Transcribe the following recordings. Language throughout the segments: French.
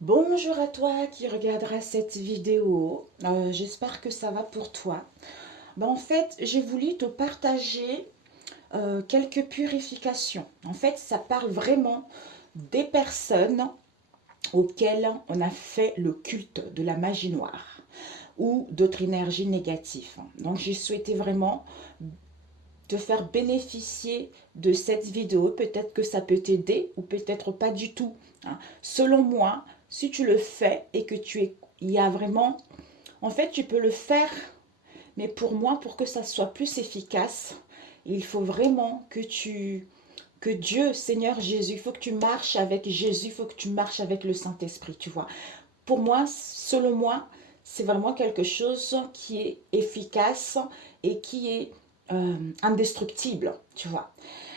Bonjour à toi qui regarderas cette vidéo. J'espère que ça va pour toi. En fait, j'ai voulu te partager quelques purifications. En fait, ça parle vraiment des personnes auxquelles on a fait le culte de la magie noire ou d'autres énergies négatives. Donc, j'ai souhaité vraiment te faire bénéficier de cette vidéo. Peut-être que ça peut t'aider ou peut-être pas du tout, hein. Selon moi, si tu le fais et que il y a vraiment, en fait, tu peux le faire, mais pour moi, pour que ça soit plus efficace, il faut vraiment que Dieu, Seigneur Jésus, il faut que tu marches avec Jésus, il faut que tu marches avec le Saint-Esprit, tu vois. Pour moi, selon moi, c'est vraiment quelque chose qui est efficace et qui est indestructible, tu vois.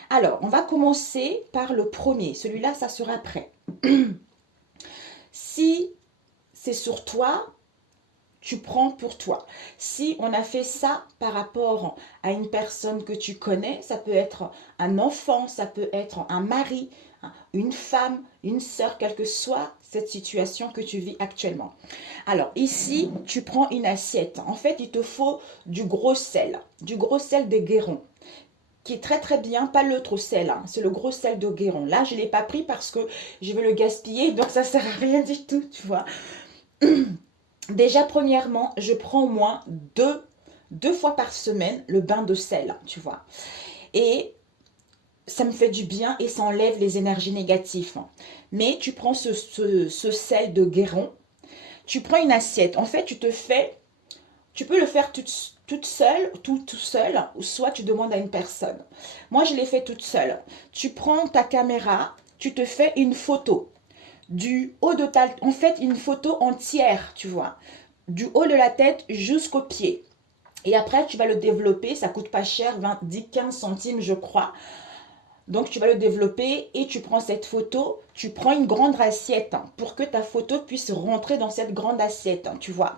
Alors, on va commencer par le premier. Celui-là, ça sera prêt. Si c'est sur toi, tu prends pour toi. Si on a fait ça par rapport à une personne que tu connais, ça peut être un enfant, ça peut être un mari, une femme, une sœur, quelle que soit cette situation que tu vis actuellement. Alors ici, tu prends une assiette. En fait, il te faut du gros sel de Guéron qui est très très bien, pas l'autre sel, hein, c'est le gros sel de Guéron. Là, je ne l'ai pas pris parce que je vais le gaspiller, donc ça ne sert à rien du tout, tu vois. Déjà, premièrement, je prends au moins deux fois par semaine le bain de sel, tu vois. Et ça me fait du bien et ça enlève les énergies négatives. Mais tu prends ce sel de Guéron, tu prends une assiette. En fait, tu peux le faire toute seule, tout seul, ou soit tu demandes à une personne. Moi, je l'ai fait toute seule. Tu prends ta caméra, tu te fais une photo du haut de ta... En fait, une photo entière, tu vois. Du haut de la tête jusqu'aux pieds. Et après, tu vas le développer. Ça coûte pas cher, 20, 10, 15 centimes, je crois. Donc, tu vas le développer et tu prends cette photo. Tu prends une grande assiette, hein, pour que ta photo puisse rentrer dans cette grande assiette, hein, tu vois.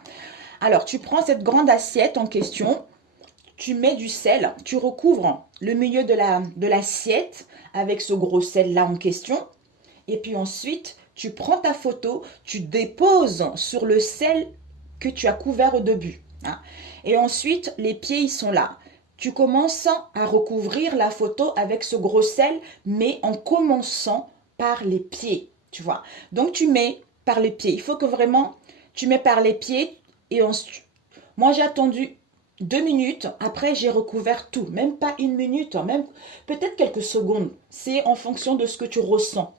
Alors, tu prends cette grande assiette en question, tu mets du sel, tu recouvres le milieu de l'assiette avec ce gros sel-là en question. Et puis ensuite, tu prends ta photo, tu déposes sur le sel que tu as couvert au début, hein. Et ensuite, les pieds, ils sont là. Tu commences à recouvrir la photo avec ce gros sel, mais en commençant par les pieds, tu vois. Donc, tu mets par les pieds. Il faut que vraiment, tu mets par les pieds. Et ensuite, moi, j'ai attendu 2 minutes. Après, j'ai recouvert tout. Même pas une minute, même peut-être quelques secondes. C'est en fonction de ce que tu ressens.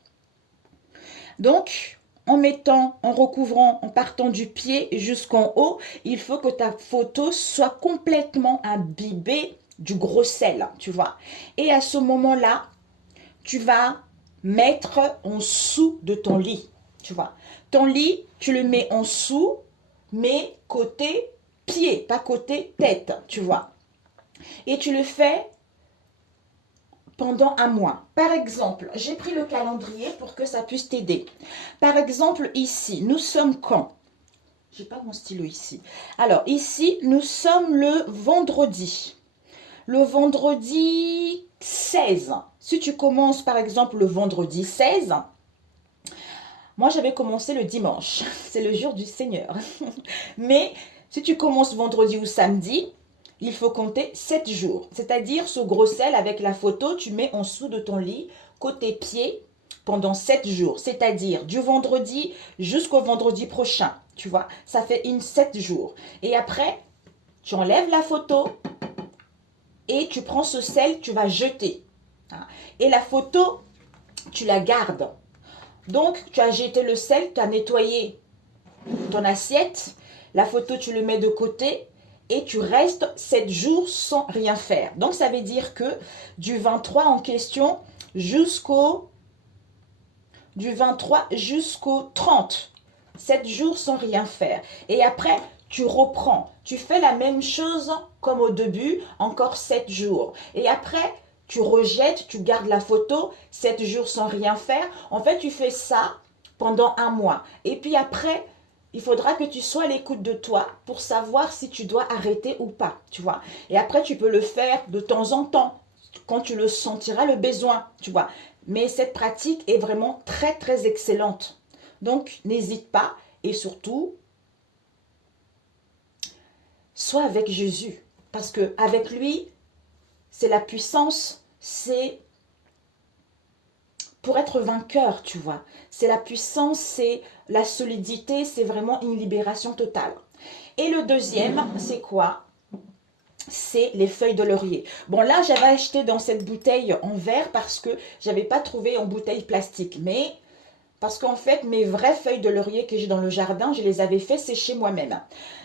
Donc, en recouvrant, en partant du pied jusqu'en haut, il faut que ta photo soit complètement imbibée du gros sel, tu vois. Et à ce moment-là, tu vas mettre en dessous de ton lit, tu vois. Ton lit, tu le mets en dessous, mais côté pied, pas côté tête, tu vois. Et tu le fais pendant un mois. Par exemple, j'ai pris le calendrier pour que ça puisse t'aider. Par exemple, ici, nous sommes quand? J'ai pas mon stylo ici. Alors, ici, nous sommes le vendredi. Le vendredi 16. Si tu commences, par exemple, le vendredi 16, moi, j'avais commencé le dimanche. C'est le jour du Seigneur. Mais si tu commences vendredi ou samedi, il faut compter 7 jours. C'est-à-dire ce gros sel avec la photo, tu mets en dessous de ton lit, côté pied, pendant 7 jours. C'est-à-dire du vendredi jusqu'au vendredi prochain. Tu vois, ça fait 7 jours. Et après, tu enlèves la photo et tu prends ce sel, tu vas jeter. Et la photo, tu la gardes. Donc, tu as jeté le sel, tu as nettoyé ton assiette, la photo, tu le mets de côté et tu restes 7 jours sans rien faire. Donc, ça veut dire que du 23 en question jusqu'au du 23 jusqu'au 30, 7 jours sans rien faire. Et après, tu reprends. Tu fais la même chose comme au début, encore 7 jours. Et après, tu rejettes, tu gardes la photo, 7 jours sans rien faire. En fait, tu fais ça pendant un mois. Et puis après, il faudra que tu sois à l'écoute de toi pour savoir si tu dois arrêter ou pas, tu vois. Et après, tu peux le faire de temps en temps, quand tu le sentiras le besoin, tu vois. Mais cette pratique est vraiment très, très excellente Donc, n'hésite pas et surtout, sois avec Jésus. Parce que avec lui, c'est la puissance, c'est pour être vainqueur, tu vois. C'est la puissance, c'est la solidité, c'est vraiment une libération totale. Et le deuxième, c'est quoi? C'est les feuilles de laurier. Bon, là, j'avais acheté dans cette bouteille en verre parce que j'avais pas trouvé en bouteille plastique. Mais parce qu'en fait, mes vraies feuilles de laurier que j'ai dans le jardin, je les avais fait sécher moi-même.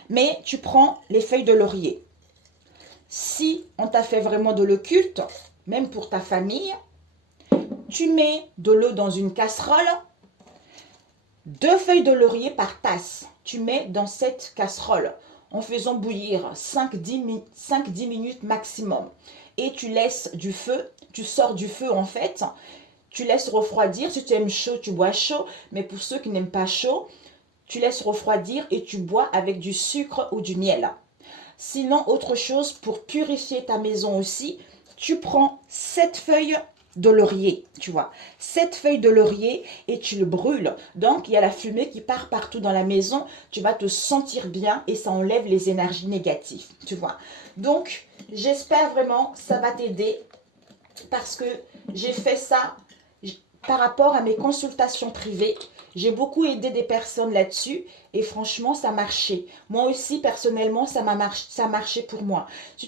Mais tu prends les feuilles de laurier. Si on t'a fait vraiment de l'occulte, même pour ta famille, tu mets de l'eau dans une casserole, 2 feuilles de laurier par tasse. Tu mets dans cette casserole en faisant bouillir 5-10 minutes maximum. Et tu laisses du feu, tu sors du feu en fait, tu laisses refroidir. Si tu aimes chaud, tu bois chaud. Mais pour ceux qui n'aiment pas chaud, tu laisses refroidir et tu bois avec du sucre ou du miel. Sinon, autre chose, pour purifier ta maison aussi, tu prends 7 feuilles de laurier, tu vois. 7 feuilles de laurier et tu le brûles. Donc, il y a la fumée qui part partout dans la maison. Tu vas te sentir bien et ça enlève les énergies négatives, tu vois. Donc, j'espère vraiment que ça va t'aider parce que j'ai fait ça par rapport à mes consultations privées. J'ai beaucoup aidé des personnes là-dessus et franchement, ça marchait. Moi aussi, personnellement, ça marché pour moi. Si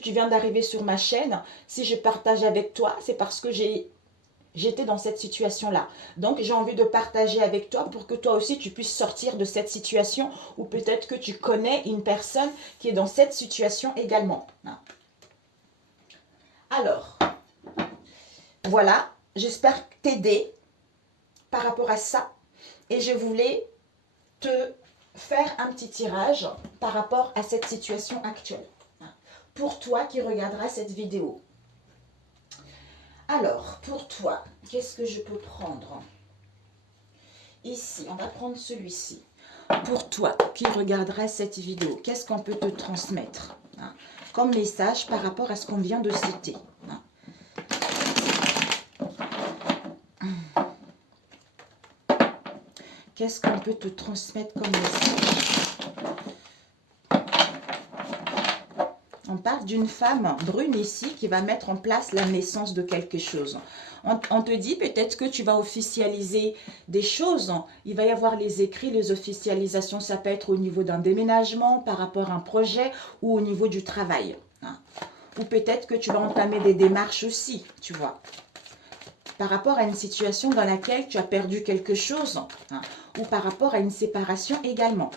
tu viens d'arriver sur ma chaîne, si je partage avec toi, c'est parce que j'étais dans cette situation-là. Donc, j'ai envie de partager avec toi pour que toi aussi, tu puisses sortir de cette situation ou peut-être que tu connais une personne qui est dans cette situation également. Alors, voilà, j'espère t'aider par rapport à ça. Et je voulais te faire un petit tirage par rapport à cette situation actuelle. Pour toi qui regarderas cette vidéo. Alors, pour toi, qu'est-ce que je peux prendre? Ici, on va prendre celui-ci. Pour toi qui regarderas cette vidéo, qu'est-ce qu'on peut te transmettre comme message par rapport à ce qu'on vient de citer? Qu'est-ce qu'on peut te transmettre comme message? On parle d'une femme brune ici qui va mettre en place la naissance de quelque chose. On te dit peut-être que tu vas officialiser des choses. Il va y avoir les écrits, les officialisations. Ça peut être au niveau d'un déménagement, par rapport à un projet ou au niveau du travail. Ou peut-être que tu vas entamer des démarches aussi, tu vois. Par rapport à une situation dans laquelle tu as perdu quelque chose, ou par rapport à une séparation également.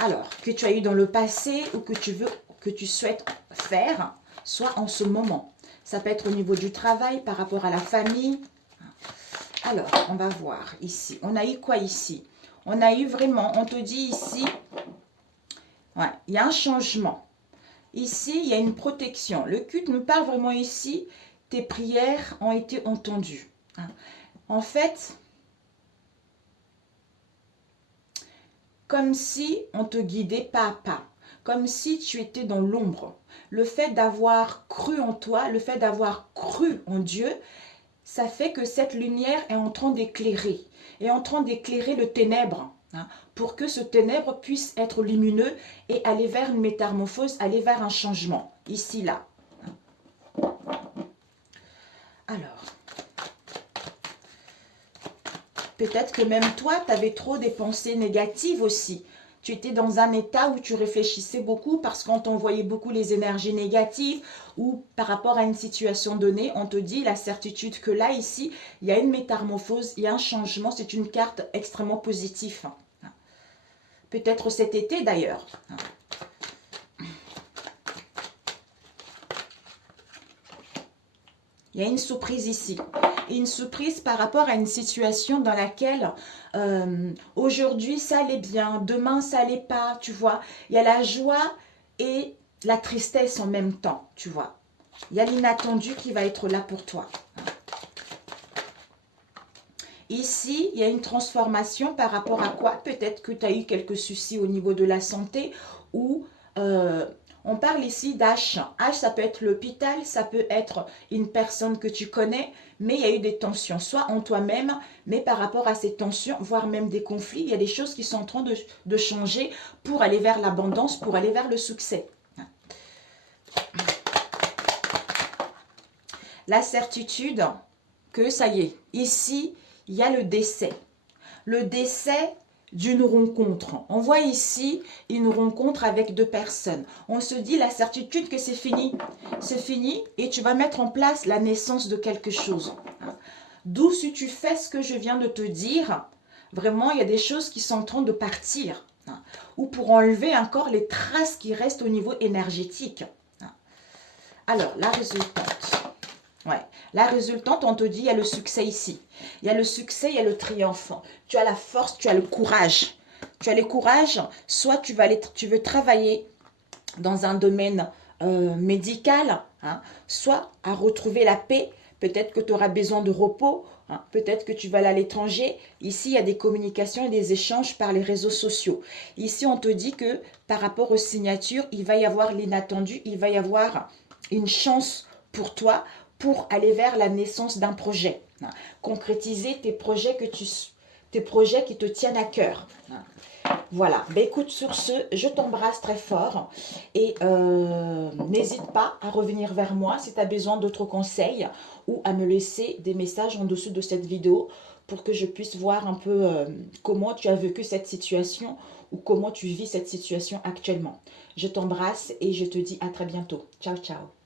Alors, que tu as eu dans le passé ou que tu souhaites faire, soit en ce moment. Ça peut être au niveau du travail, par rapport à la famille. Alors, on va voir ici. On a eu quoi ici? On a eu vraiment, on te dit ici, ouais, il y a un changement. Ici, il y a une protection. Le culte me parle vraiment ici, tes prières ont été entendues. En fait, comme si on te guidait pas à pas, comme si tu étais dans l'ombre. Le fait d'avoir cru en toi, le fait d'avoir cru en Dieu, ça fait que cette lumière est en train d'éclairer, est en train d'éclairer le ténèbre, pour que ce ténèbre puisse être lumineux et aller vers une métamorphose, aller vers un changement, ici, là. Alors, peut-être que même toi, tu avais trop des pensées négatives aussi. Tu étais dans un état où tu réfléchissais beaucoup parce qu'on t'envoyait beaucoup les énergies négatives ou par rapport à une situation donnée, on te dit la certitude que là, ici, il y a une métamorphose, il y a un changement. C'est une carte extrêmement positive. Peut-être cet été d'ailleurs. Il y a une surprise ici. Et une surprise par rapport à une situation dans laquelle aujourd'hui ça allait bien, demain ça allait pas, tu vois. Il y a la joie et la tristesse en même temps, tu vois. Il y a l'inattendu qui va être là pour toi. Ici, il y a une transformation par rapport à quoi? Peut-être que tu as eu quelques soucis au niveau de la santé ou On parle ici d'H. H, ça peut être l'hôpital, ça peut être une personne que tu connais, mais il y a eu des tensions, soit en toi-même, mais par rapport à ces tensions, voire même des conflits, il y a des choses qui sont en train de changer pour aller vers l'abondance, pour aller vers le succès. La certitude que ça y est, ici, il y a le décès. Le décès d'une rencontre. On voit ici une rencontre avec deux personnes. On se dit la certitude que c'est fini. C'est fini et tu vas mettre en place la naissance de quelque chose. D'où si tu fais ce que je viens de te dire, vraiment il y a des choses qui sont en train de partir. Ou pour enlever encore les traces qui restent au niveau énergétique. Alors, la résultante. Ouais. La résultante, on te dit, il y a le succès ici. Il y a le succès, il y a le triomphe. Tu as la force, tu as le courage. Tu as le courage, soit tu veux travailler dans un domaine médical, hein, soit à retrouver la paix. Peut-être que tu auras besoin de repos, hein, peut-être que tu vas aller à l'étranger. Ici, il y a des communications et des échanges par les réseaux sociaux. Ici, on te dit que par rapport aux signatures, il va y avoir l'inattendu, il va y avoir une chance pour toi pour aller vers la naissance d'un projet. Hein. Concrétiser tes projets qui te tiennent à cœur. Hein. Voilà, ben écoute, sur ce, je t'embrasse très fort et n'hésite pas à revenir vers moi si tu as besoin d'autres conseils ou à me laisser des messages en dessous de cette vidéo pour que je puisse voir un peu comment tu as vécu cette situation ou comment tu vis cette situation actuellement. Je t'embrasse et je te dis à très bientôt. Ciao, ciao.